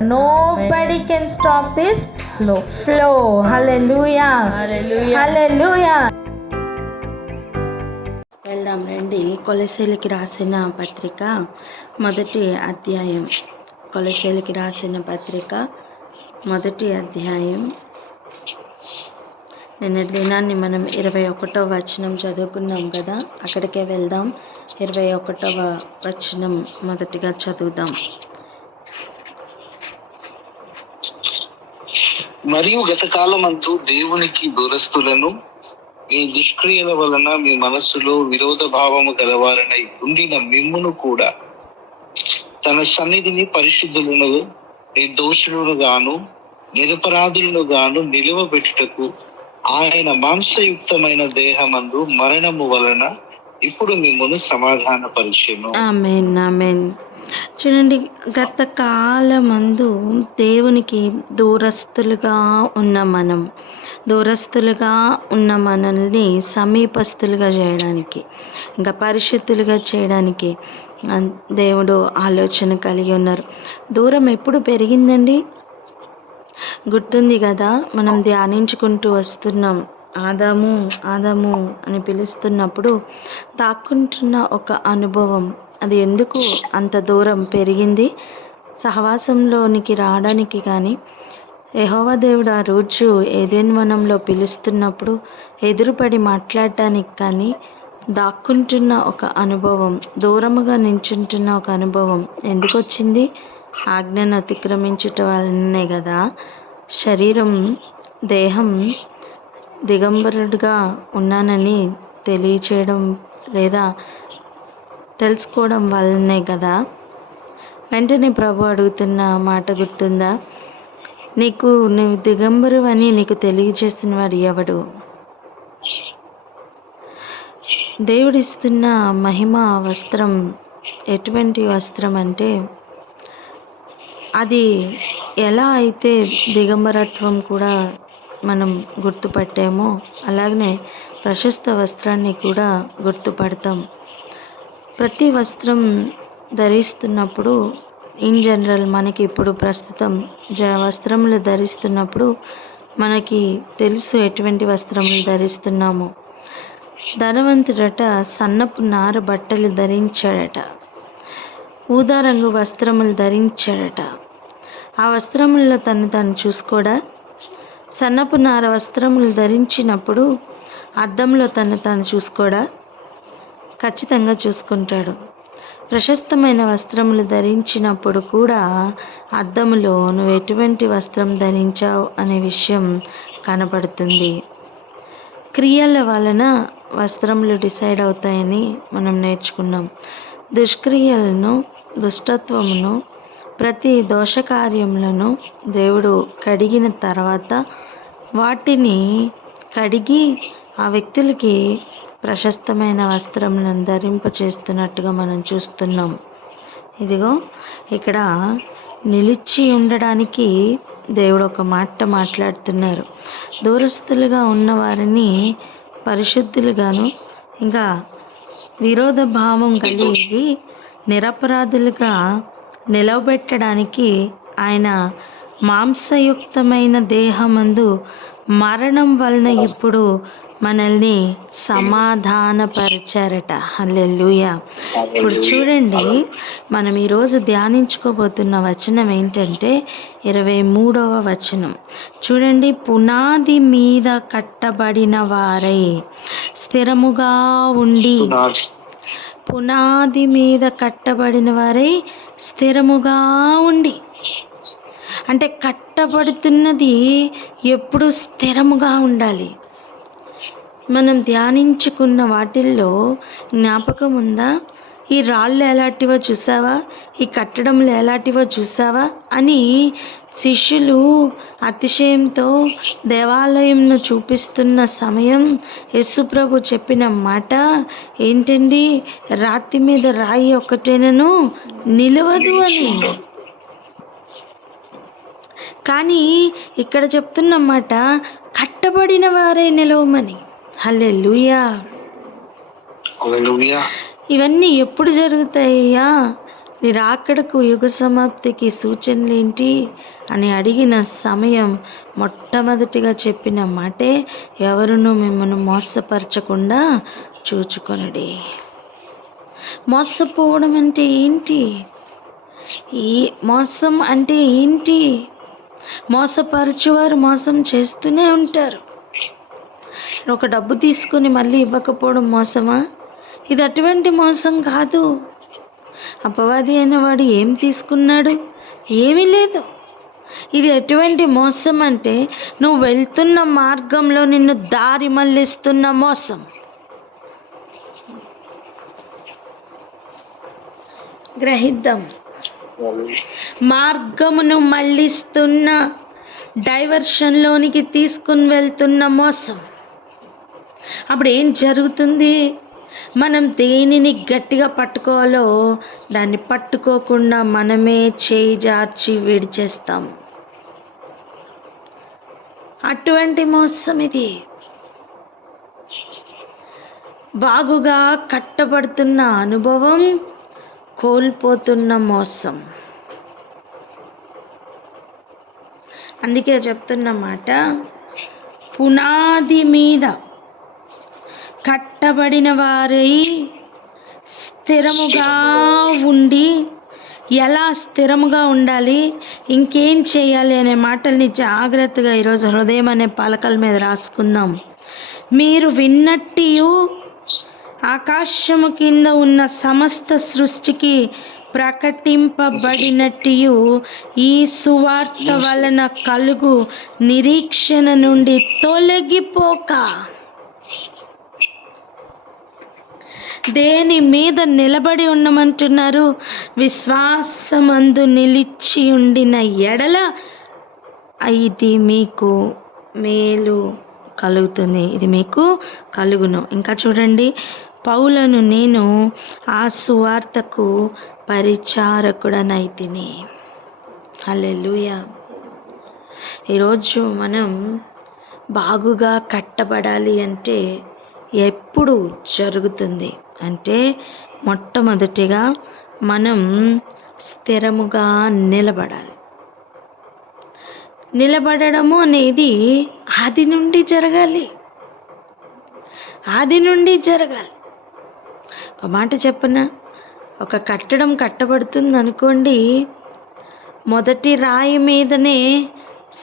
Nobody can stop this flow. Hallelujah. Hallelujah. వెళ్దాం రండి. కొలస్సీలకి రాసిన పత్రిక మొదటి అధ్యాయం. కొలస్సీలకి రాసిన పత్రిక మొదటి అధ్యాయం. నిన్నటి దినాన్ని మనం 21వ వచనం చదువుకున్నాం కదా, అక్కడికే వెళ్దాం. 21వ వచనం మొదటిగా చదువుదాం. మరియు గత కాలమందు దేవునికి దూరస్తులను మీ దుష్క్రియల వలన మీ మనస్సులో విరోధ భావము గలవారనై ఉండిన మిమ్మును కూడా తన సన్నిధిని పరిశుద్ధులను నిర్దోషులను గాను నిరపరాధులను గాను నిలువబెట్టుటకు ఆయన మాంసయుక్తమైన దేహమందు మరణము వలన ఇప్పుడు మిమ్మును సమాధానపరిచెను. ఆమేన్, ఆమేన్. చూడండి, గత కాలమందు దేవునికి దూరస్తులుగా ఉన్న మనల్ని సమీపస్తులుగా చేయడానికి, ఇంకా పరిశుద్ధులుగా చేయడానికి దేవుడు ఆలోచన కలిగి ఉన్నారు. దూరం ఎప్పుడు పెరిగిందండి? గుర్తుంది కదా, మనం ధ్యానించుకుంటూ వస్తున్నాం. ఆదాము ఆదాము అని పిలుస్తున్నప్పుడు తాక్కుంటున్న ఒక అనుభవం, అది ఎందుకు అంత దూరం పెరిగింది? సహవాసంలోనికి రావడానికి కానీ, యెహోవా దేవుడు ఆ రోజు ఏదెన్ వనంలో పిలుస్తున్నప్పుడు ఎదురుపడి మాట్లాడటానికి కానీ దాక్కుంటున్న ఒక అనుభవం, దూరముగా నించుంటున్న ఒక అనుభవం ఎందుకు వచ్చింది? ఆజ్ఞను అతిక్రమించుట వలనే కదా. శరీరం, దేహం దిగంబరుడుగా ఉన్నానని తెలియచేయడం లేదా తెలుసుకోవడం వల్లనే కదా. వెంటనే ప్రభు అడుగుతున్న మాట గుర్తుందా? నువ్వు దిగంబరు అని నీకు తెలియజేస్తున్న వాడు ఎవడు? దేవుడిస్తున్న మహిమ వస్త్రం ఎటువంటి వస్త్రం అంటే, అది ఎలా అయితే దిగంబరత్వం కూడా మనం గుర్తుపట్టామో అలాగనే ప్రశస్త వస్త్రాన్ని కూడా గుర్తుపడతాం. ప్రతి వస్త్రం ధరిస్తున్నప్పుడు, ఇన్ జనరల్ మనకి ఇప్పుడు ప్రస్తుతం వస్త్రములు ధరిస్తున్నప్పుడు మనకి తెలుసు ఎటువంటి వస్త్రములు ధరిస్తున్నాము. ధనవంతుడట సన్నపు నార బట్టలు ధరించాడట, ఊదా రంగు వస్త్రములు ధరించాడట. ఆ వస్త్రములలో తను చూసుకోడా? సన్నపు నార వస్త్రములు ధరించినప్పుడు అద్దంలో తాను చూసుకోడా? ఖచ్చితంగా చూసుకుంటాడు. ప్రశస్తమైన వస్త్రములు ధరించినప్పుడు కూడా అద్దములో నువ్వు ఎటువంటి వస్త్రం ధరించావు అనే విషయం కనపడుతుంది. క్రియల వలన వస్త్రములు డిసైడ్ అవుతాయని మనం నేర్చుకున్నాం. దుష్క్రియలను, దుష్టత్వమును, ప్రతి దోషకార్యములను దేవుడు కడిగిన తర్వాత వాటిని కడిగి ఆ వ్యక్తులకి ప్రశస్తమైన వస్త్రములను ధరింపచేస్తున్నట్టుగా మనం చూస్తున్నాం. ఇదిగో ఇక్కడ నిలిచి ఉండడానికి దేవుడు ఒక మాట మాట్లాడుతున్నారు. దూరస్తులుగా ఉన్నవారిని పరిశుద్ధులుగాను, ఇంకా విరోధ భావం కలిగి నిరపరాధులుగా నిలవబెట్టడానికి ఆయన మాంసయుక్తమైన దేహమందు మరణం వలన ఇప్పుడు మనల్ని సమాధానపరిచారట. హల్లెలూయా. ఇప్పుడు చూడండి, మనం ఈరోజు ధ్యానించుకోబోతున్న వచనం ఏంటంటే 23వ వచనం. చూడండి, పునాది మీద కట్టబడిన వారై స్థిరముగా ఉండి, పునాది మీద కట్టబడిన వారై స్థిరముగా ఉండి, అంటే కట్టబడుతున్నది ఎప్పుడు స్థిరముగా ఉండాలి. మనం ధ్యానించుకున్న వాటిల్లో జ్ఞాపకం ఉందా? ఈ రాళ్ళు ఎలాంటివో చూసావా, ఈ కట్టడంలో ఎలాంటివో చూసావా అని శిష్యులు అతిశయంతో దేవాలయంను చూపిస్తున్న సమయం యేసుప్రభు చెప్పిన మాట ఏంటండి? రాతి మీద రాయి ఒకటేనను నిలవదు అని. కానీ ఇక్కడ చెప్తున్న మాట కట్టబడిన వారే నిలవమని. హల్లెలూయా. ఇవన్నీ ఎప్పుడు జరుగుతాయ్యా? నీ రాకడకు యుగ సమాప్తికి సూచనలేంటి అని అడిగిన సమయం మొట్టమొదటిగా చెప్పిన మాటే, ఎవరునూ మిమ్మల్ని మోసపరచకుండా చూచుకొనుడి. మోసపోవడం అంటే ఏంటి? ఈ మోసం అంటే ఏంటి? మోసపరచువారు మోసం చేస్తూనే ఉంటారు. ఒక డబ్బు తీసుకొని మళ్ళీ ఇవ్వకపోవడం మోసమా? ఇది అటువంటి మోసం కాదు. అపవాది అయిన వాడు ఏం తీసుకున్నాడు? ఏమీ లేదు. ఇది ఎటువంటి మోసం అంటే, నువ్వు వెళ్తున్న మార్గంలో నిన్ను దారి మళ్ళిస్తున్న మోసం. గ్రహిద్దాం. మార్గమును మళ్ళిస్తున్న, డైవర్షన్లోనికి తీసుకుని వెళ్తున్న మోసం. అప్పుడు ఏం జరుగుతుంది? మనం దేనిని గట్టిగా పట్టుకోవాలో దాన్ని పట్టుకోకుండా మనమే చేయి జార్చి విడిచేస్తాం. అటువంటి మోసం ఇది. బాగుగా కట్టబడుతున్న అనుభవం కోల్పోతున్న మోసం. అందుకే చెప్తున్నమాట, పునాది మీద కట్టబడిన వారై స్థిరముగా ఉండి, ఎలా స్థిరముగా ఉండాలి, ఇంకేం చేయాలి అనే మాటల్ని జాగ్రత్తగా ఈరోజు హృదయం అనే పలకల మీద రాసుకుందాం. మీరు విన్నట్టియు ఆకాశము కింద ఉన్న సమస్త సృష్టికి ప్రకటింపబడినట్టియు ఈ సువార్త వలన కలుగు నిరీక్షణ నుండి తొలగిపోక దేని మీద నిలబడి ఉండమంటున్నారు? విశ్వాసమందు నిలిచి ఉండిన ఎడల ఇది మీకు మేలు కలుగుతుంది, ఇది మీకు కలుగును. ఇంకా చూడండి, పౌలను నేను ఆ సువార్తకు పరిచారకుడనైతిని. హల్లెలూయా. ఈరోజు మనం బాగుగా కట్టబడాలి అంటే ఎప్పుడు జరుగుతుంది అంటే, మొట్టమొదటిగా మనం స్థిరముగా నిలబడాలి. నిలబడము అనేది ఆది నుండి జరగాలి. ఆది నుండి జరగాలి. ఒక మాట చెప్పనా? ఒక కట్టడం కట్టబడుతుంది అనుకోండి, మొదటి రాయి మీదనే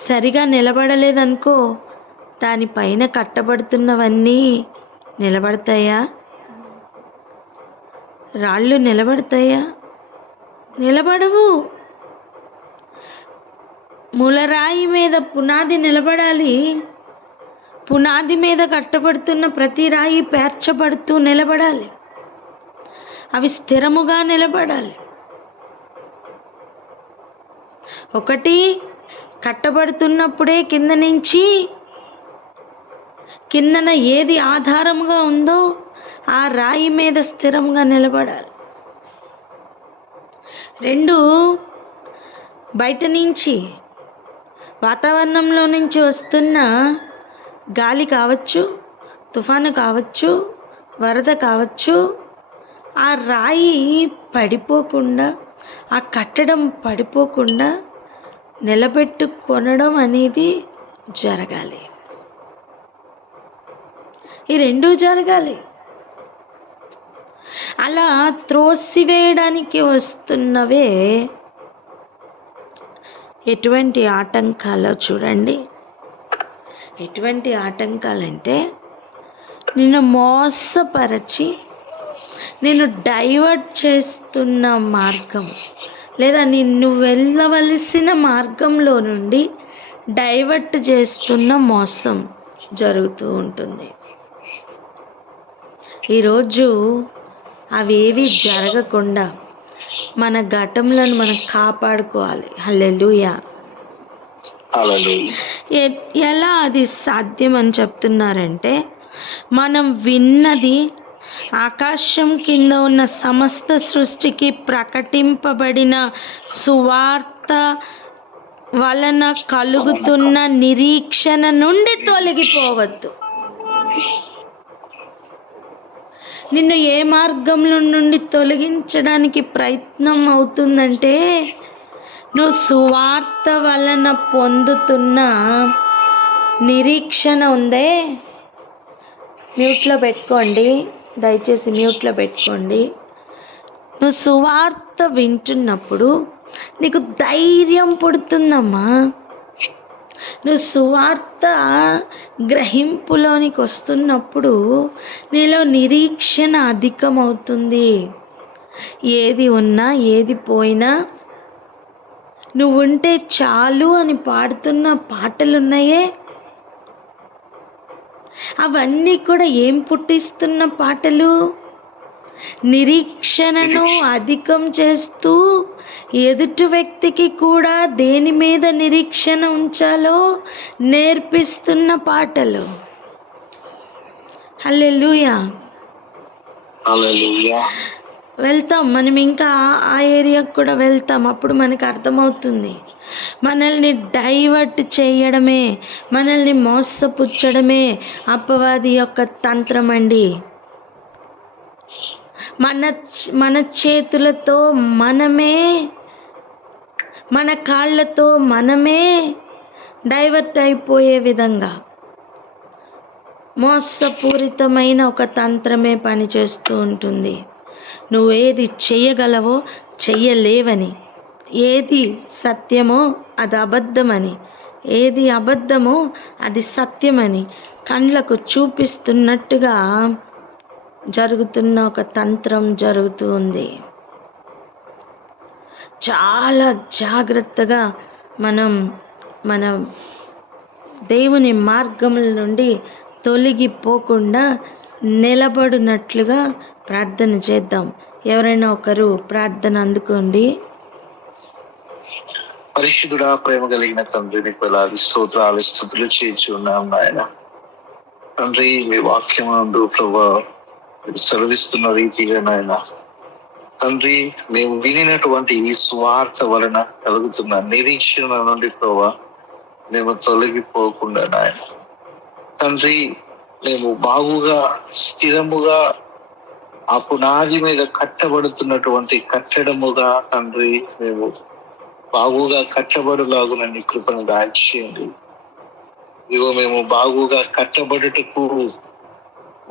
సరిగా నిలబడలేదనుకో, దానిపైన కట్టబడుతున్నవన్నీ నిలబడతాయా? రాళ్ళు నిలబడతాయా? నిలబడవు. మూలరాయి మీద పునాది నిలబడాలి. పునాది మీద కట్టబడుతున్న ప్రతి రాయి పేర్చబడుతూ నిలబడాలి. అవి స్థిరముగా నిలబడాలి. ఒకటి కట్టబడుతున్నప్పుడే కిందన ఏది ఆధారముగా ఉందో ఆ రాయి మీద స్థిరంగా నిలబడాలి. రెండు, బయట నుంచి వాతావరణంలో నుంచి వస్తున్న గాలి కావచ్చు, తుఫాను కావచ్చు, వరద కావచ్చు, ఆ రాయి పడిపోకుండా, ఆ కట్టడం పడిపోకుండా నిలబెట్టుకొనడం అనేది జరగాలి. ఈ రెండూ జరగాలి. అలా త్రోసివేయడానికి వస్తున్నవే ఎటువంటి ఆటంకాలో చూడండి. ఎటువంటి ఆటంకాలంటే, నిన్ను మోసపరచి నిన్ను డైవర్ట్ చేస్తున్న మార్గం, లేదా నిన్ను వెళ్ళవలసిన మార్గంలో నుండి డైవర్ట్ చేస్తున్న మోసం జరుగుతూ ఉంటుంది. ఈరోజు అవేవి జరగకుండా మన ఘటంలను మనం కాపాడుకోవాలి. హల్లెలూయా. ఎలా అది సాధ్యం అని చెప్తున్నారంటే, మనం విన్నది ఆకాశం కింద ఉన్న సమస్త సృష్టికి ప్రకటింపబడిన సువార్త వలన కలుగుతున్న నిరీక్షణ నుండి తొలగిపోవద్దు. నిన్ను ఏ మార్గంలో నుండి తొలగించడానికి ప్రయత్నం అవుతుందంటే, నువ్వు సువార్త వలన పొందుతున్న నిరీక్షణ ఉందే. మ్యూట్లో పెట్టుకోండి, దయచేసి మ్యూట్లో పెట్టుకోండి. నువ్వు సువార్త వింటున్నప్పుడు నీకు ధైర్యం పుడుతుందమ్మా. నువ్వు సువార్త గ్రహింపులోనికి వస్తున్నప్పుడు నీలో నిరీక్షణ అధికమవుతుంది. ఏది ఉన్నా ఏది పోయినా నువ్వుంటే చాలు అని పాడుతున్న పాటలున్నాయే, అవన్నీ కూడా ఏం పుట్టిస్తున్న పాటలు? నిరీక్షణను అధికం చేస్తూ ఎదుటి వ్యక్తికి కూడా దేని మీద నిరీక్షణ ఉంచాలో నేర్పిస్తున్న పాటలు. హల్లెలూయా. హల్లెలూయా. వెళ్తాం మనం, ఇంకా ఆ ఏరియాకు కూడా వెళ్తాం. అప్పుడు మనకు అర్థమవుతుంది. మనల్ని డైవర్ట్ చేయడమే, మనల్ని మోసపుచ్చడమే అపవాది యొక్క తంత్రం అండి. మన చేతులతో మనమే, మన కాళ్ళతో మనమే డైవర్ట్ అయిపోయే విధంగా మోసపూరితమైన ఒక తంత్రమే పనిచేస్తూ ఉంటుంది. నువ్వు ఏది చెయ్యగలవో చెయ్యలేవని, ఏది సత్యమో అది అబద్ధమని, ఏది అబద్ధమో అది సత్యమని కళ్ళకు చూపిస్తున్నట్టుగా జరుగుతున్న ఒక తంత్రం జరుగుతూ ఉంది. చాలా జాగ్రత్తగా మన దేవుని మార్గముల నుండి తొలగిపోకుండా నిలబడినట్లుగా ప్రార్థన చేద్దాం. ఎవరైనా ఒకరు ప్రార్థన అందుకోండి. పరిశుద్ధుడా, ప్రేమ కలిగిన తండ్రి, నీకు వేలాది స్తోత్రాలు స్తుతులు చేసి ఉన్నాం నాయన. తండ్రి, మీ వాక్యం నందు ప్రభువా సెలవిస్తున్న రీతిగా నాయన తండ్రి, మేము వినినటువంటి ఈ సువార్త వలన కలుగుతున్న నిరీక్షణ నుండి ప్రభువా మేము తొలగిపోకుండా నాయన తండ్రి, మేము బాగుగా స్థిరముగా ఆ పునాది మీద కట్టబడుతున్నటువంటి కట్టడముగా తండ్రి మేము బాగుగా కట్టబడులాగున నీ కృపను దాచేయండి. ఇదిగో మేము బాగుగా కట్టబడుటకు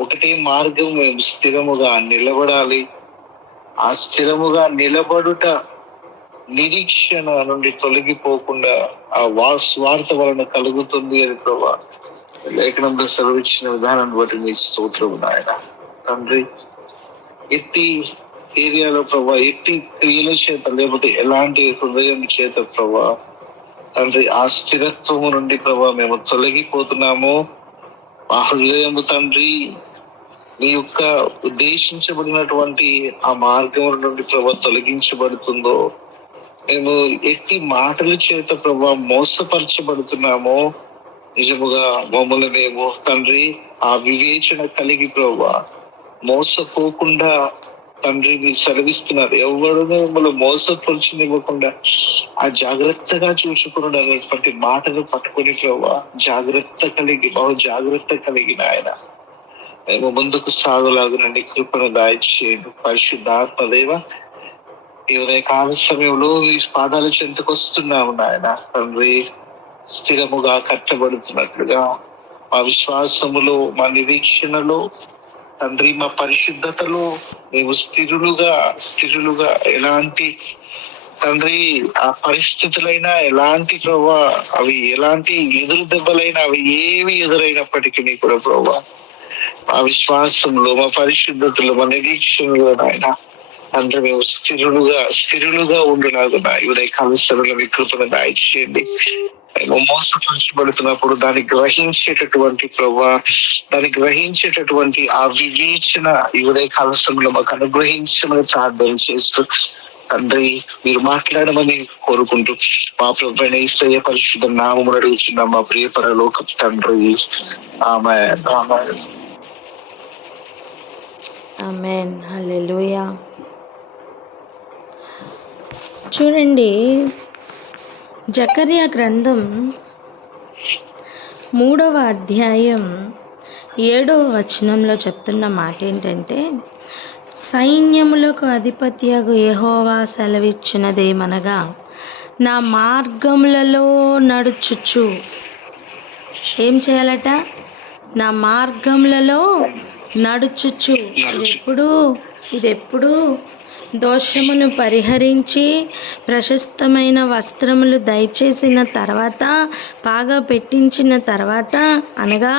ఒకటే మార్గం, మేము స్థిరముగా నిలబడాలి. ఆ స్థిరముగా నిలబడుట నిరీక్షణ నుండి తొలగిపోకుండా ఆ స్వార్థ వలన కలుగుతుంది అని ప్రభా లేఖనంలో సెలవిచ్చిన విధానాన్ని బట్టి మీ స్తోత్రము నాయన. తండ్రి, ఎట్టి ఏరియాలో ప్రభా, ఎట్టి క్రియల చేత లేకపోతే ఎలాంటి హృదయం చేత ప్రభా తండ్రి ఆ స్థిరత్వము నుండి ప్రభా మేము తొలగిపోతున్నాము. ఆ హృదయము తండ్రి మీ యొక్క ఉద్దేశించబడినటువంటి ఆ మార్గం నుండి ప్రభా తొలగించబడుతుందో, మేము ఎట్టి మాటల చేత ప్రభా మోసపరచబడుతున్నామో, నిజముగా మమ్మల్ని మేము తండ్రి ఆ వివేచన కలిగి ప్రభా మోసపోకుండా తండ్రి మీరు సెలవిస్తున్నారు. ఎవరు మిమ్మల్ని మోసపరిచినివ్వకుండా ఆ జాగ్రత్తగా చూసుకున్నాడు అనేటువంటి మాటలు పట్టుకొని ప్రభా జాగ్రత్త కలిగి, బహు జాగ్రత్త కలిగిన ఆయన మేము ముందుకు సాగులాగునండి కృపను దాయిచేయండి. పరిశుద్ధాత్మదేవ, ఈ ఉదయకాల సమయంలో ఈ పాదాల చెంతకు వస్తున్నాము నాయన తండ్రి. స్థిరముగా కట్టబడుతున్నట్లుగా మా విశ్వాసములో, మా నిరీక్షణలో తండ్రి, మా పరిశుద్ధతలో మేము స్థిరులుగా ఎలాంటి తండ్రి ఆ పరిస్థితులైనా, ఎలాంటి ప్రభా అవి ఎలాంటి ఎదురు దెబ్బలైనా, అవి ఏవి ఎదురైనప్పటికీ కూడా ప్రభా మా విశ్వాసంలో, మా పరిశుద్ధతలో, మా నిరీక్షణలో నాయన తండ్రి మేము స్థిరులుగా ఉండులాగున ఉదయ కాలశంలో మీ కృపను దాయిచేయండి. మేము మోసపరచబడుతున్నప్పుడు దాన్ని గ్రహించేటటువంటి ప్రభా, దాన్ని గ్రహించేటటువంటి ఆ వివేచన ఈ ఉదయ కాలశంలో మాకు అనుగ్రహించమని ప్రార్థన చేస్తూ తండ్రి మీరు మాట్లాడమని కోరుకుంటూ మా ప్రభు యేసయ్య పరిశుద్ధ నామమున అడుగుచున్నాం మా ప్రియ పరలోక తండ్రి. ఆమేన్. ఆమేన్. హల్లెలూయా. చూడండి, జకర్యా గ్రంథం 3వ అధ్యాయం 7వ వచనంలో చెప్తున్న మాట ఏంటంటే, సైన్యములకు అధిపతియగు యెహోవా సెలవిచ్చినదేమనగా, నా మార్గములలో నడుచుచు ఏం చేయాలట? నా మార్గములలో నడుచుచు. ఇది ఎప్పుడు దోషమును పరిహరించి ప్రశస్తమైన వస్త్రములు దయచేసిన తర్వాత, బాగా పెట్టించిన తర్వాత, అనగా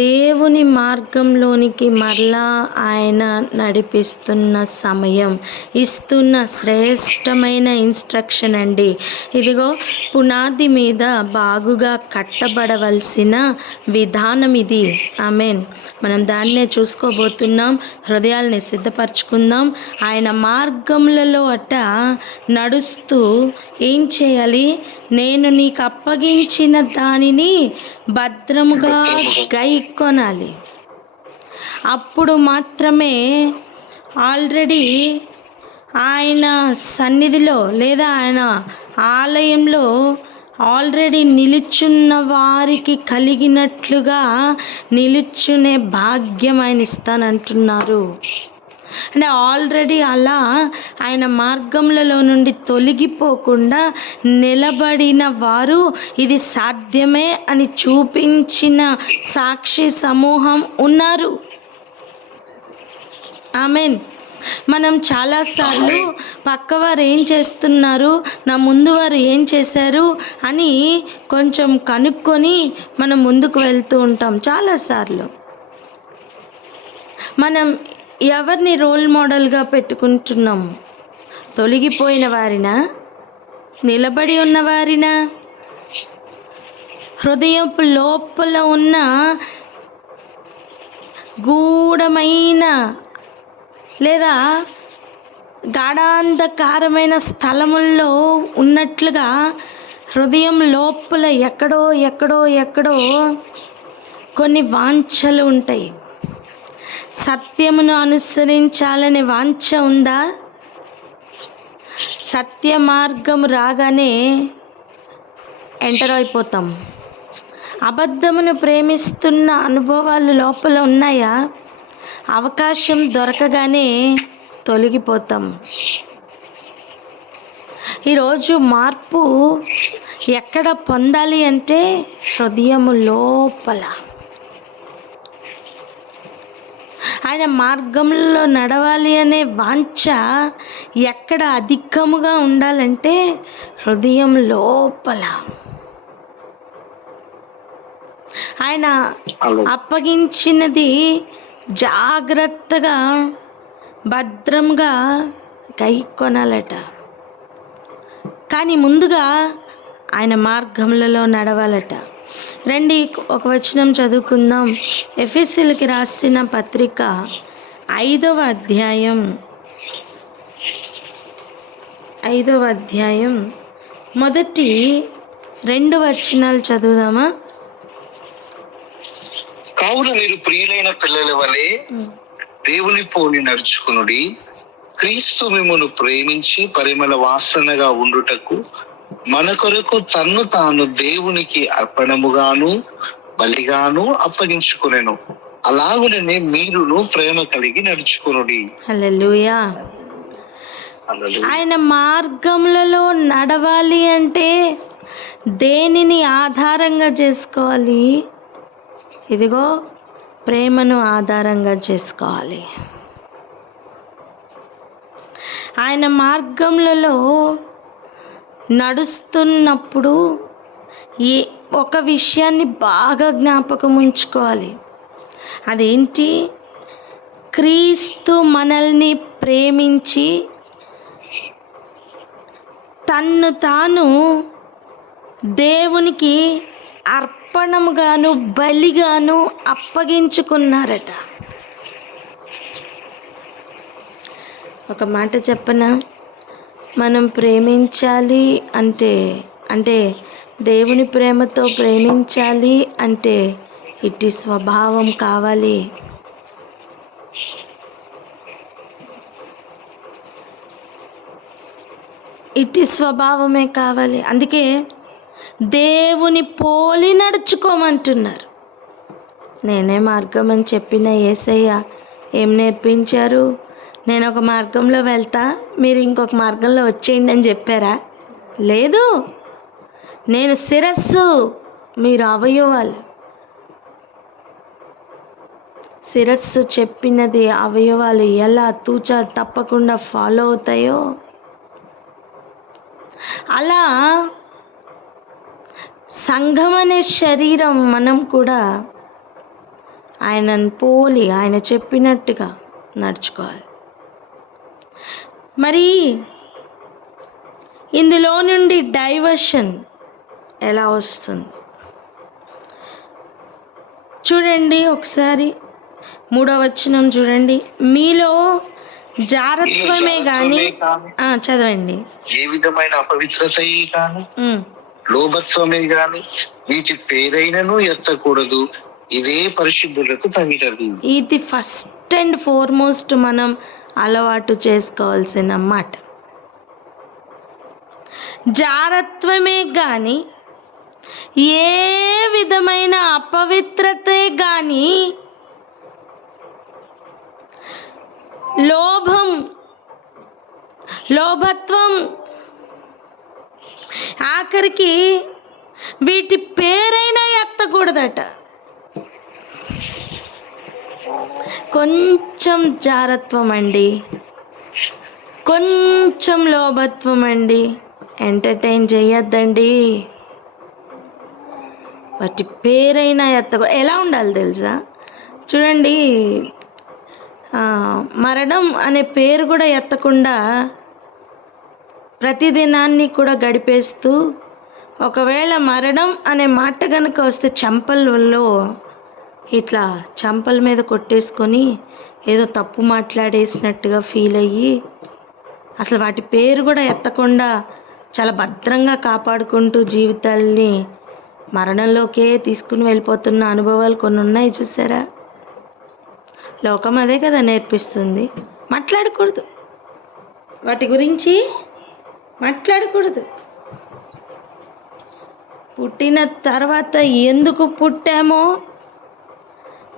దేవుని మార్గంలోనికి మరలా ఆయన నడిపిస్తున్న సమయం, ఇస్తున్న శ్రేష్టమైన ఇన్స్ట్రక్షన్ అండి. ఇదిగో పునాది మీద బాగుగా కట్టబడవలసిన విధానం ఇది. ఆమేన్. మనం దాన్నే చూసుకోబోతున్నాం. హృదయాల్ని సిద్ధపరచుకుందాం. ఆయన మార్గములలో నడుస్తూ ఏం చేయాలి? నేను నీకు అప్పగించిన దానిని భద్రముగా గైకొనాలి. అప్పుడు మాత్రమే ఆల్రెడీ ఆయన సన్నిధిలో లేదా ఆయన ఆలయంలో ఆల్రెడీ నిలుచున్న వారికి కలిగినట్లుగా నిలుచునే భాగ్యం ఆయన ఇస్తానంటున్నారు. అంటే ఆల్రెడీ అలా ఆయన మార్గములలో నుండి తొలగిపోకుండా నిలబడిన వారు ఇది సాధ్యమే అని చూపించిన సాక్షి సమూహం ఉన్నారు. ఆమేన్. మనం చాలాసార్లు పక్కవారు ఏం చేస్తున్నారు, నా ముందు వారు ఏం చేశారు అని కొంచెం కనుక్కొని మనం ముందుకు వెళ్తూ ఉంటాం. చాలాసార్లు మనం ఎవరిని రోల్ మోడల్గా పెట్టుకుంటున్నాం? తొలగిపోయిన వారినా, నిలబడి ఉన్న వారినా? హృదయపు లోపల ఉన్న గూఢమైన లేదా గాఢాంధకారమైన స్థలముల్లో ఉన్నట్లుగా హృదయం లోపల ఎక్కడో కొన్ని వాంఛలు ఉంటాయి. సత్యమును అనుసరించాలనే వాంఛ ఉందా? సత్య మార్గం రాగానే ఎంటర్ అయిపోతాం. అబద్ధమును ప్రేమిస్తున్న అనుభవాలు లోపల ఉన్నాయా? అవకాశం దొరకగానే తొలగిపోతాం. ఈరోజు మార్పు ఎక్కడ పొందాలి అంటే హృదయము లోపల. ఆయన మార్గంలో నడవాలి అనే వాంఛ ఎక్కడ అధికముగా ఉండాలంటే హృదయం లోపల. ఆయన అప్పగించినది జాగ్రత్తగా భద్రంగా గైకొనాలట. కానీ ముందుగా ఆయన మార్గములలో నడవాలట. రండి ఒక వచనం చదువుకుందాం. ఎఫెసీయులకు రాసిన పత్రిక 5వ అధ్యాయం మొదటి 2 వచనాలు చదువుదామా? కావున మీరు ప్రియులైన పిల్లల వలె దేవుని పోలి నడుచుకునుడి. క్రీస్తు మిమ్మును ప్రేమించి పరిమళ వాసనగా ఉండుటకు మన కొరకు తన్ను తాను దేవునికి అర్పణముగాను బలిగాను అప్పగించుకొనెను. అలాగుననే మీరును ప్రేమ కలిగి నడుచుకొనుడి. హల్లెలూయా. ఆయన మార్గములలో నడవాలి అంటే దేనిని ఆధారంగా చేసుకోవాలి? ఇదిగో ప్రేమను ఆధారంగా చేసుకోవాలి. ఆయన మార్గములలో నడుస్తున్నప్పుడు ఒక విషయాన్ని బాగా జ్ఞాపకం ఉంచుకోవాలి. అదేంటి? క్రీస్తు మనల్ని ప్రేమించి తన్ను తాను దేవునికి అర్పణముగాను బలిగాను అప్పగించుకున్నారట. ఒక మాట చెప్పనా? మనం ప్రేమించాలి అంటే దేవుని ప్రేమతో ప్రేమించాలి అంటే ఇట్టి స్వభావం కావాలి. ఇట్టి స్వభావమే కావాలి. అందుకే దేవుని పోలి నడుచుకోమంటున్నారు. నేనే మార్గం అని చెప్పిన యేసయ్య ఏం నేర్పించారు? నేను ఒక మార్గంలో వెళ్తా, మీరు ఇంకొక మార్గంలో వచ్చేయండి అని చెప్పారా? లేదు. నేను శిరస్సు, మీరు అవయవాలు. శిరస్సు చెప్పినది అవయవాలు ఎలా తూచా తప్పకుండా ఫాలో అవుతాయో అలా సంఘం అనే శరీరం మనం కూడా ఆయనను పోలి ఆయన చెప్పినట్టుగా నడుచుకోవాలి. మరి ఇందులో నుండి డైవర్షన్ ఎలా వస్తుంది చూడండి ఒకసారి. 3వ వచనం చూడండి. మీలో జారత్వమే గాని చదవండి. ఏ విధమైన అపవిత్రత కానీ లోభత్వమే గాని వీటి పేరైనను ఎత్తకూడదు, ఇదే పరిశుద్ధులకు తగినది. ఇది ఫస్ట్ అండ్ ఫార్మోస్ట్ మనం అలవాటు చేసుకోవాల్సిన మాట. జారత్వమే గాని ఏ విధమైన అపవిత్రతే గాని లోభత్వం ఆఖరికి వీటి పేరైనా ఎత్తకూడదట. కొంచెం జారత్వం అండి, కొంచెం లోభత్వం అండి, ఎంటర్టైన్ చేయొద్దండి. వాటి పేరైనా ఎలా ఉండాలి తెలుసా? చూడండి, మరణం అనే పేరు కూడా ఎత్తకుండా ప్రతిదినాన్ని కూడా గడిపేస్తూ, ఒకవేళ మరణం అనే మాట కనుక వస్తే చెంపల్లో ఇట్లా చెంపల మీద కొట్టేసుకొని ఏదో తప్పు మాట్లాడేసినట్టుగా ఫీల్ అయ్యి అసలు వాటి పేరు కూడా ఎత్తకుండా చాలా భద్రంగా కాపాడుకుంటూ జీవితాల్ని మరణంలోకే తీసుకుని వెళ్ళిపోతున్న అనుభవాలు కొన్ని ఉన్నాయి చూసారా? లోకం అదే కదా నేర్పిస్తుంది. మాట్లాడకూడదు, వాటి గురించి మాట్లాడకూడదు. పుట్టిన తర్వాత ఎందుకు పుట్టామో,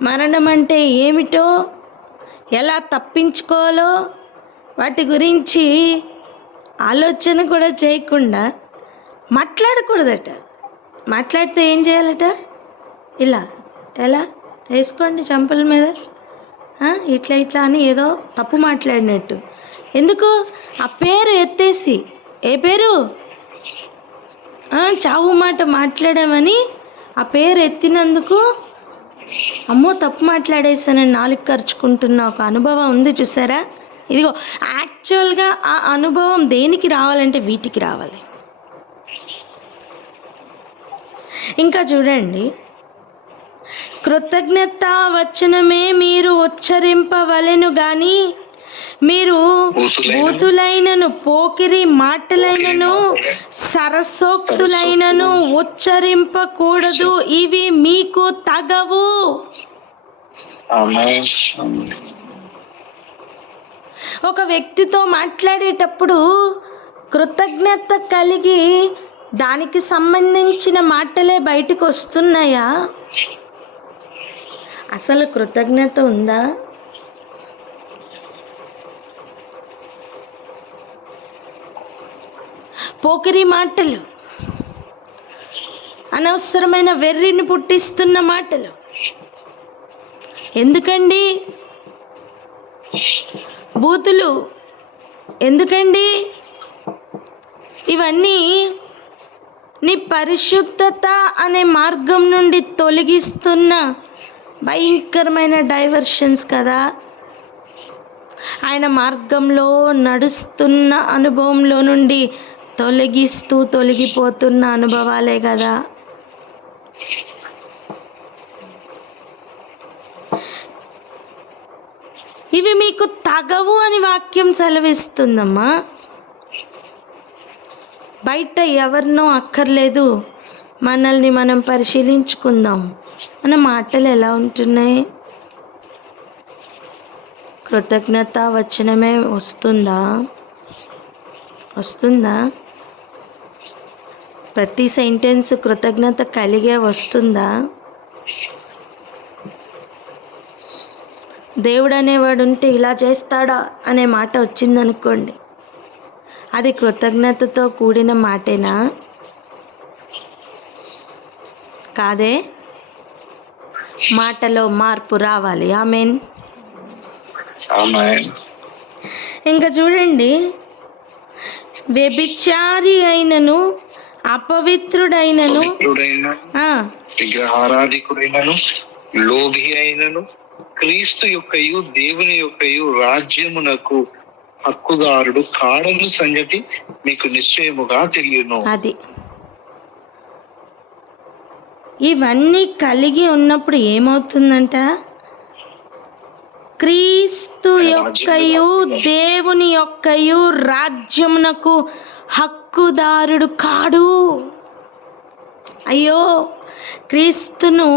మరణం అంటే ఏమిటో, ఎలా తప్పించుకోవాలో వాటి గురించి ఆలోచన కూడా చేయకుండా మాట్లాడకూడదట. మాట్లాడితే ఏం చేయాలట? ఎలా వేసుకోండి చెంపల మీద, ఇట్లా అని ఏదో తప్పు మాట్లాడినట్టు. ఎందుకు? ఆ పేరు ఎత్తేసి, ఏ పేరు? చావు మాట మాట్లాడామని ఆ పేరు ఎత్తినందుకు అమ్మో తప్పు మాట్లాడేసానని నాలుగు ఖర్చుకుంటున్న ఒక అనుభవం ఉంది చూసారా? ఇదిగో యాక్చువల్గా ఆ అనుభవం దేనికి రావాలంటే వీటికి రావాలి. ఇంకా చూడండి, కృతజ్ఞత వచనమే మీరు ఉచ్చరింపవలెను గాని మీరు బూతులైనను పోకిరి మాటలైనను సరసోక్తులైనను ఉచ్చరింపకూడదు, ఇవి మీకు తగవు. ఒక వ్యక్తితో మాట్లాడేటప్పుడు కృతజ్ఞత కలిగి దానికి సంబంధించిన మాటలే బయటకు వస్తున్నాయా? అసలు కృతజ్ఞత ఉందా? పోకిరి మాటలు, అనవసరమైన వెర్రిని పుట్టిస్తున్న మాటలు ఎందుకండి? బూతులు ఎందుకండి? ఇవన్నీ నీ పరిశుద్ధత అనే మార్గం నుండి తొలగిస్తున్న భయంకరమైన డైవర్షన్స్ కదా. ఆయన మార్గంలో నడుస్తున్న అనుభవంలో నుండి తొలగిపోతున్న అనుభవాలే కదా. ఇవి మీకు తగవు అని వాక్యం సెలవిస్తుందమ్మా. బయట ఎవరినో అక్కర్లేదు, మనల్ని మనం పరిశీలించుకుందాం. మన మాటలు ఎలా ఉంటున్నాయి? కృతజ్ఞత వచనమే వస్తుందా? ప్రతి సెంటెన్స్ కృతజ్ఞత కలిగే వస్తుందా? దేవుడు అనేవాడు ఉంటే ఇలా చేస్తాడా అనే మాట వచ్చిందనుకోండి, అది కృతజ్ఞతతో కూడిన మాటేనా? కాదే. మాటలో మార్పు రావాలి. ఆమేన్. ఆమేన్. ఇంకా చూడండి, వ్యభిచారి అయినను అపవిత్రుడైనను విగ్రహారాధికుడైనను లోభి అయినను క్రీస్తు యొక్కయు దేవుని యొక్కయు రాజ్యమునకు హక్కుదారుడు కాడను సంగతి మీకు నిశ్చయముగా తెలియను. అది ఇవన్నీ కలిగి ఉన్నప్పుడు ఏమవుతుందంట? క్రీస్తు యొక్కయు దేవుని యొక్కయు రాజ్యమునకు హక్కుదారుడు కాడు. అయ్యో, క్రీస్తును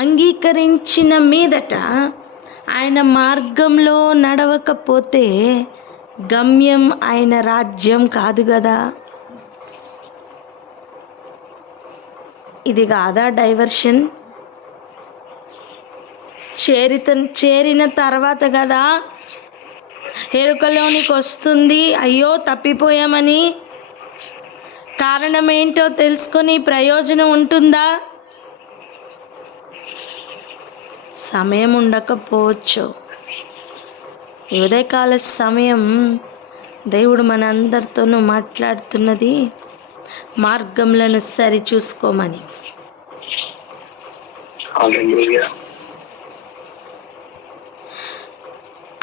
అంగీకరించిన మీదట ఆయన మార్గంలో నడవకపోతే గమ్యం ఆయన రాజ్యం కాదు కదా. ఇది కాదా డైవర్షన్? చేరిన తర్వాత కదా ఎరుకలోనికి వస్తుంది. అయ్యో తప్పిపోయామని. కారణం ఏంటో తెలుసుకొని ప్రయోజనం ఉంటుందా? సమయం ఉండకపోవచ్చు. ఈ ఉదయకాల సమయం దేవుడు మన అందరితోనూ మాట్లాడుతున్నది మార్గంలను సరి చూసుకోమని. హల్లెలూయా.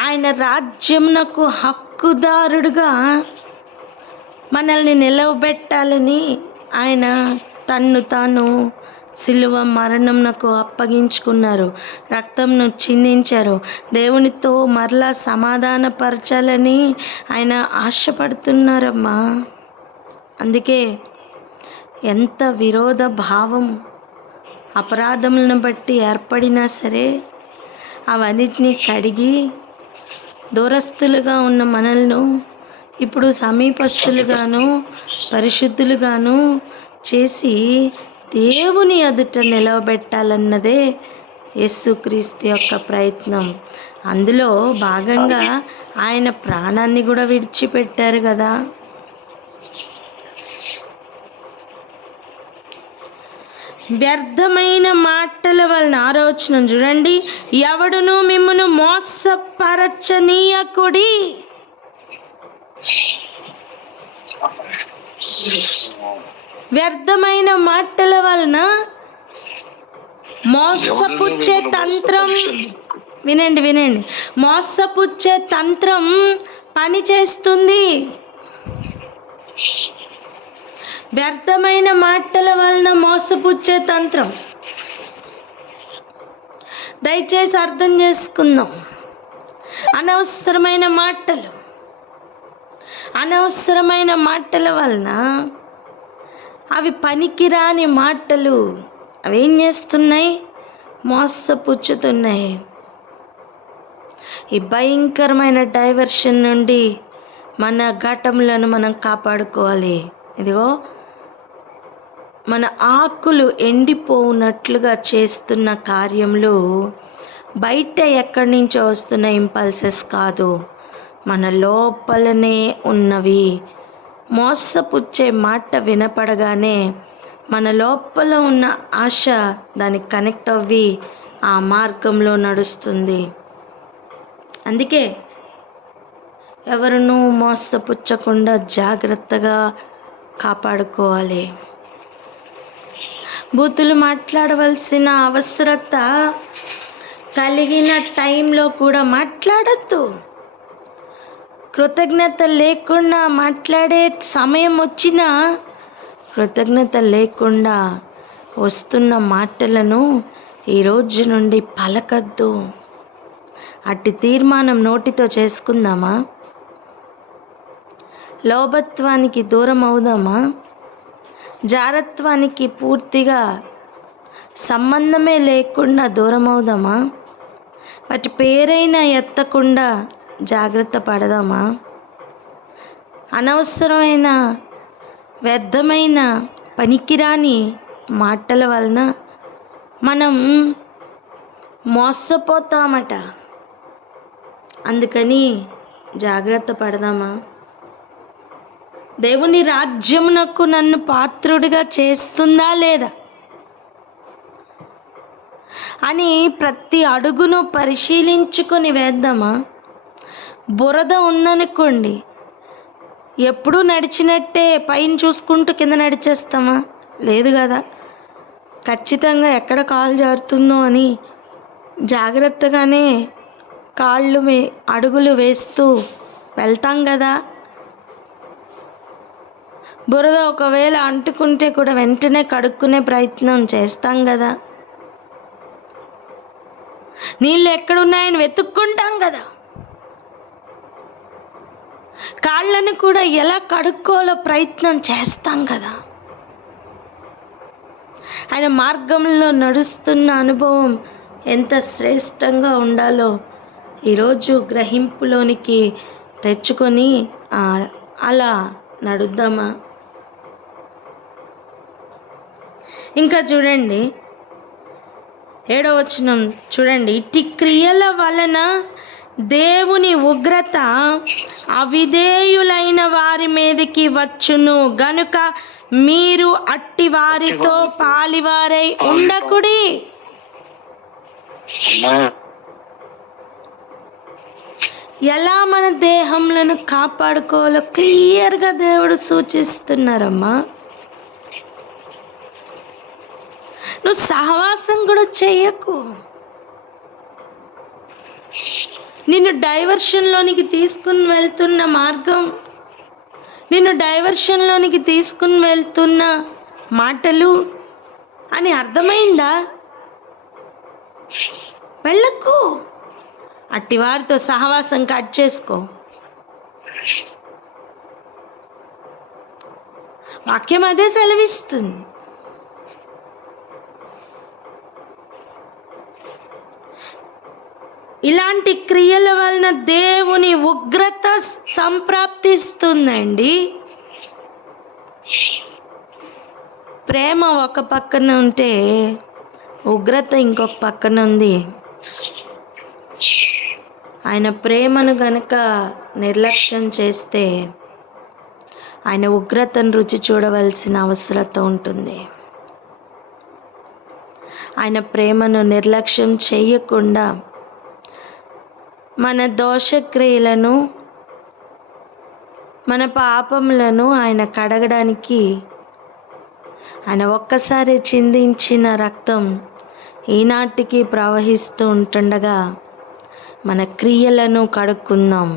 ఆయన రాజ్యంనకు హక్కుదారుడుగా మనల్ని నిలవబెట్టాలని ఆయన తన్ను తాను సిలువ మరణంనకు అప్పగించుకున్నారు, రక్తంను చిందించారు. దేవునితో మరలా సమాధానపరచాలని ఆయన ఆశపడుతున్నారమ్మా. అందుకే ఎంత విరోధ భావం అపరాధములను బట్టి ఏర్పడినా సరే అవన్నిటినీ కడిగి దూరస్తులుగా ఉన్న మనల్ని ఇప్పుడు సమీపస్తులుగాను పరిశుద్ధులుగాను చేసి దేవుని ఎదుట నిలవబెట్టాలన్నదే యేసుక్రీస్తు యొక్క ప్రయత్నం. అందులో భాగంగా ఆయన ప్రాణాన్ని కూడా విడిచిపెట్టారు కదా. వ్యర్థమైన మాటల వలన, ఆలోచన చూడండి, ఎవడును మిమ్మును మోసపరచనీయకుడి. వ్యర్థమైన మాటల వలన మోసపుచ్చే తంత్రం, వినండి, మోసపుచ్చే తంత్రం పని చేస్తుంది. వ్యర్థమైన మాటల వలన మోసపుచ్చే తంత్రం. దయచేసి అర్థం చేసుకుందాం. అనవసరమైన మాటల వలన, అవి పనికిరాని మాటలు, అవి ఏం చేస్తున్నాయి? మోసపుచ్చుతున్నాయి. ఈ భయంకరమైన డైవర్షన్ నుండి మన ఘటములను మనం కాపాడుకోవాలి. ఇదిగో మన ఆకులు ఎండిపోనట్లుగా చేస్తున్న కార్యములు బయట ఎక్కడి నుంచో వస్తున్న ఇంపల్సెస్ కాదు, మన లోపలనే ఉన్నవి. మోసపుచ్చే మాట వినపడగానే మన లోపల ఉన్న ఆశ దానికి కనెక్ట్ అవ్వి ఆ మార్గంలో నడుస్తుంది. అందుకే ఎవరినూ మోసపుచ్చకుండా జాగ్రత్తగా కాపాడుకోవాలి. బూతులు మాట్లాడవలసిన అవసరత కలిగిన టైంలో కూడా మాట్లాడద్దు. కృతజ్ఞత లేకుండా మాట్లాడే సమయం వచ్చినా కృతజ్ఞత లేకుండా వస్తున్న మాటలను ఈ రోజు నుండి పలకద్దు. అట్టి తీర్మానం నోటితో చేసుకుందామా? లోభత్వానికి దూరం అవుదామా? జారత్వానికి పూర్తిగా సంబంధమే లేకుండా దూరం అవుదామా? వాటి పేరైనా ఎత్తకుండా జాగ్రత్త పడదామా? అనవసరమైన వ్యర్థమైన పనికిరాని మాటల వలన మనం మోసపోతామట. అందుకని జాగ్రత్త పడదామా? దేవుని రాజ్యమునకు నన్ను పాత్రుడిగా చేస్తుందా లేదా అని ప్రతి అడుగును పరిశీలించుకొని వేద్దామా? బురద ఉందనుకోండి, ఎప్పుడూ నడిచినట్టే పైన చూసుకుంటూ కింద నడిచేస్తామా? లేదు కదా. ఖచ్చితంగా ఎక్కడ కాలు జారుతుందో అని జాగ్రత్తగానే అడుగులు వేస్తూ వెళ్తాం కదా. బురద ఒకవేళ అంటుకుంటే కూడా వెంటనే కడుక్కునే ప్రయత్నం చేస్తాం కదా. నీళ్ళు ఎక్కడున్నాయని వెతుక్కుంటాం కదా. కాళ్ళను కూడా ఎలా కడుక్కోవాలో ప్రయత్నం చేస్తాం కదా. ఆయన మార్గంలో నడుస్తున్న అనుభవం ఎంత శ్రేష్టంగా ఉండాలో ఈరోజు గ్రహింపులోనికి తెచ్చుకొని అలా నడుద్దామా? ఇంకా చూడండి 7వ వచనం చూడండి. ఇట్టి క్రియల వలన దేవుని ఉగ్రత అవిధేయులైన వారి మీదకి వచ్చును గనుక మీరు అట్టి వారితో పాలివారై ఉండకుడి. ఎలా మన దేహంలను కాపాడుకోవాలో క్లియర్గా దేవుడు సూచిస్తున్నారమ్మా. నువ్వు సహవాసం కూడా చెయ్యకు. నిన్ను డైవర్షన్లోనికి తీసుకుని వెళ్తున్న మార్గం, నిన్ను డైవర్షన్లోనికి తీసుకుని వెళ్తున్న మాటలు అని అర్థమైందా? వెళ్ళకు. అట్టి వారితో సహవాసం కట్ చేసుకో. వాక్యం అదే సెలవిస్తుంది. ఇలాంటి క్రియల వలన దేవుని ఉగ్రత సంప్రాప్తిస్తుందండి. ప్రేమ ఒక పక్కన ఉంటే ఉగ్రత ఇంకొక పక్కన ఉంది. ఆయన ప్రేమను గనక నిర్లక్ష్యం చేస్తే ఆయన ఉగ్రతను రుచి చూడవలసిన అవసరత ఉంటుంది. ఆయన ప్రేమను నిర్లక్ష్యం చేయకుండా మన దోషక్రియలను, మన పాపములను ఆయన కడగడానికి ఆయన ఒక్కసారి చిందించిన రక్తం ఈనాటికి ప్రవహిస్తూ ఉంటుండగా మన క్రియలను కడుక్కుందాం,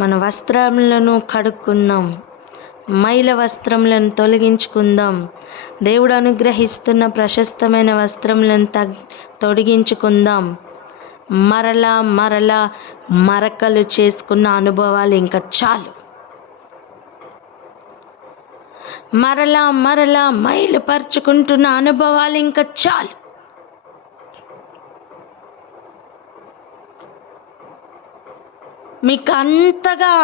మన వస్త్రములను కడుక్కుందాం, మైల వస్త్రములను తొలగించుకుందాం. దేవుడు అనుగ్రహిస్తున్న ప్రశస్తమైన వస్త్రములను తొడిగించుకుందాం. మరలా మరకలు చేసుకున్న అనుభవాలు ఇంకా చాలు. మరలా మైలు పరుచుకుంటున్న అనుభవాలు ఇంకా చాలు. మీకు అంతగా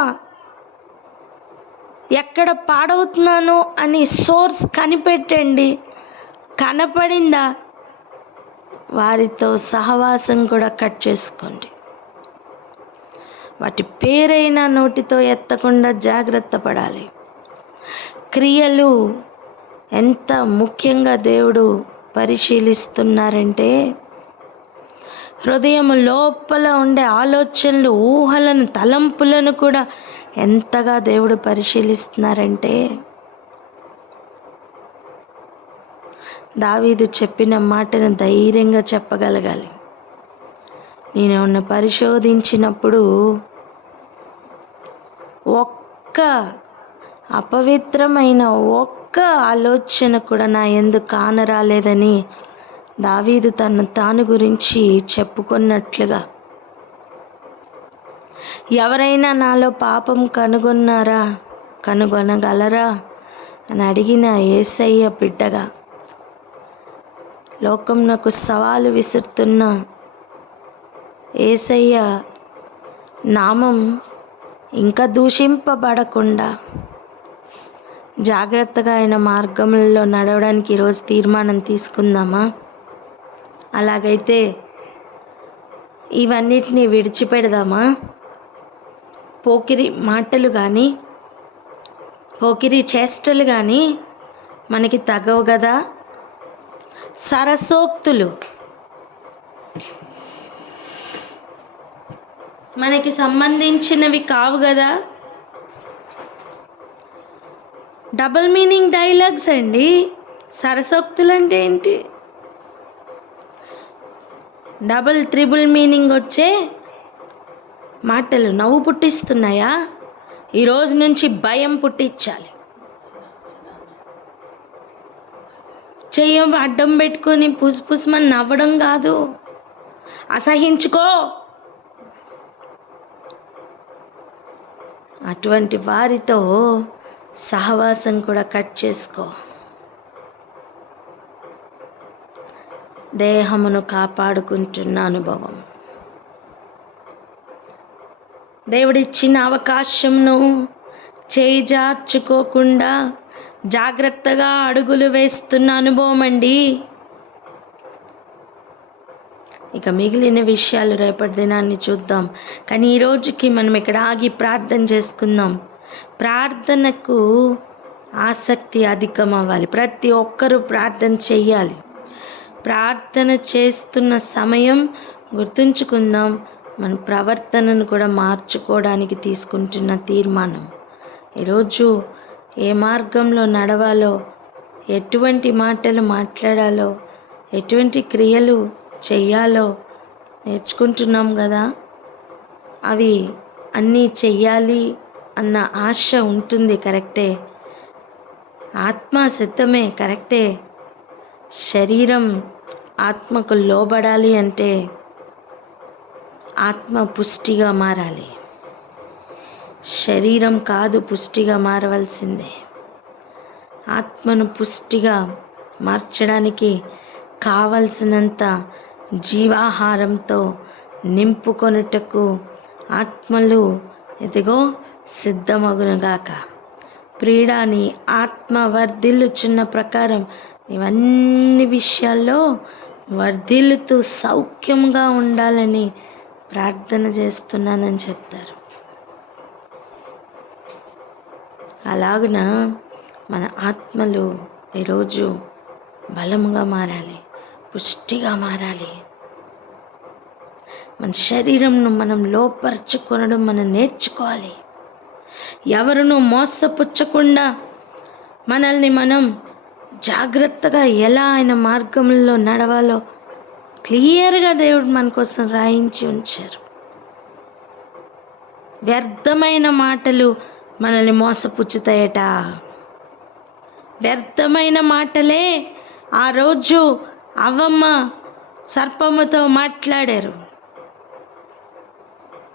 ఎక్కడ పాడవుతున్నానో అని సోర్స్ కనిపెట్టండి. కనపడిందా? వారితో సహవాసం కూడా కట్ చేసుకోండి. వాటి పేరైనా నోటితో ఎత్తకుండా జాగ్రత్త పడాలి. క్రియలు ఎంత ముఖ్యంగా దేవుడు పరిశీలిస్తున్నారంటే, హృదయం లోపల ఉండే ఆలోచనలు, ఊహలను, తలంపులను కూడా ఎంతగా దేవుడు పరిశీలిస్తున్నారంటే, దావీదు చెప్పిన మాటను ధైర్యంగా చెప్పగలగాలి. నేను పరిశోధించినప్పుడు ఒక్క అపవిత్రమైన ఒక్క ఆలోచన కూడా నా యందు కానరాలేదని దావీదు తాను గురించి చెప్పుకున్నట్లుగా, ఎవరైనా నాలో పాపం కనుగొనగలరా అని అడిగిన యేసయ్య బిడ్డగా, లోకం నాకు సవాలు విసురుతున్న యేసయ్య నామం ఇంకా దూషింపబడకుండా జాగ్రత్తగా ఆయన మార్గంలో నడవడానికి ఈరోజు తీర్మానం తీసుకుందామా? అలాగైతే ఇవన్నిటినీ విడిచిపెడదామా? పోకిరి మాటలు కానీ పోకిరి చేష్టలు కానీ మనకి తగవు కదా. సరసోక్తులు మనకి సంబంధించినవి కావు కదా. డబుల్ మీనింగ్ డైలాగ్స్ అండి. సరసోక్తులు అంటే ఏంటి? డబుల్ త్రిబుల్ మీనింగ్ వచ్చే మాటలు నవ్వు పుట్టిస్తున్నాయా? ఈరోజు నుంచి భయం పుట్టించాలి. చెయ్యి అడ్డం పెట్టుకొని పుసుపుసుమని నవ్వడం కాదు, అసహించుకో. అటువంటి వారితో సహవాసం కూడా కట్ చేసుకో. దేహమును కాపాడుకుంటున్న అనుభవం, దేవుడిచ్చిన అవకాశంను చేజార్చుకోకుండా జాగ్రత్తగా అడుగులు వేస్తున్న అనుభవం అండి. ఇక మిగిలిన విషయాలు రేపటి దినాన్ని చూద్దాం. కానీ ఈరోజుకి మనం ఇక్కడ ఆగి ప్రార్థన చేసుకుందాం. ప్రార్థనకు ఆసక్తి అధికం అవ్వాలి. ప్రతి ఒక్కరూ ప్రార్థన చెయ్యాలి. ప్రార్థన చేస్తున్న సమయం గుర్తుంచుకుందాం, మన ప్రవర్తనను కూడా మార్చుకోవడానికి తీసుకుంటున్న తీర్మానం. ఈరోజు ఏ మార్గంలో నడవాలో, ఎటువంటి మాటలు మాట్లాడాలో, ఎటువంటి క్రియలు చెయ్యాలో నేర్చుకుంటున్నాం కదా. అవి అన్నీ చెయ్యాలి అన్న ఆశ ఉంటుంది, కరెక్టే. ఆత్మ సిద్ధమే, కరెక్టే. శరీరం ఆత్మకు లోబడాలి అంటే ఆత్మ పుష్టిగా మారాలి. శరీరం కాదు పుష్టిగా మారవలసిందే. ఆత్మను పుష్టిగా మార్చడానికి కావలసినంత జీవాహారంతో నింపుకొనుటకు ఆత్మలు ఎదిగో సిద్ధమగునుగాక. ప్రియుడా, నీ ఆత్మ వర్ధిల్లుచున్న ప్రకారం ఇవన్నీ విషయాల్లో వర్ధిల్లుతూ సౌఖ్యంగా ఉండాలని ప్రార్థన చేస్తున్నానని చెప్తారు. అలాగున మన ఆత్మలు ఈరోజు బలముగా మారాలి, పుష్టిగా మారాలి. మన శరీరంను మనం లోపరుచుకొనడం మనం నేర్చుకోవాలి. ఎవరును మోసపుచ్చకుండా మనల్ని మనం జాగ్రత్తగా ఎలా ఆయన మార్గంలో నడవాలో క్లియర్గా దేవుడు మన కోసం రాయించి ఉంచారు. వ్యర్థమైన మాటలు మనల్ని మోసపుచ్చుతాయట. వ్యర్థమైన మాటలే ఆ రోజు అవ్వమ్మ సర్పముతో మాట్లాడారు.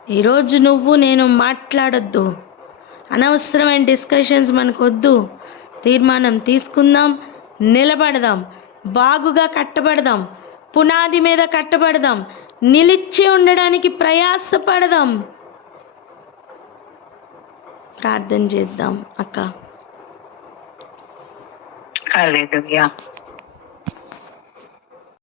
ఈరోజు నువ్వు నేను మాట్లాడొద్దు. అనవసరమైన డిస్కషన్స్ మనకొద్దు. తీర్మానం తీసుకుందాం, నిలబడదాం, బాగుగా కట్టబడదాం, పునాది మీద కట్టబడదాం, నిలిచి ఉండడానికి ప్రయాసపడదాం. ప్రార్థన చేద్దాం అక్క. హల్లెలూయా.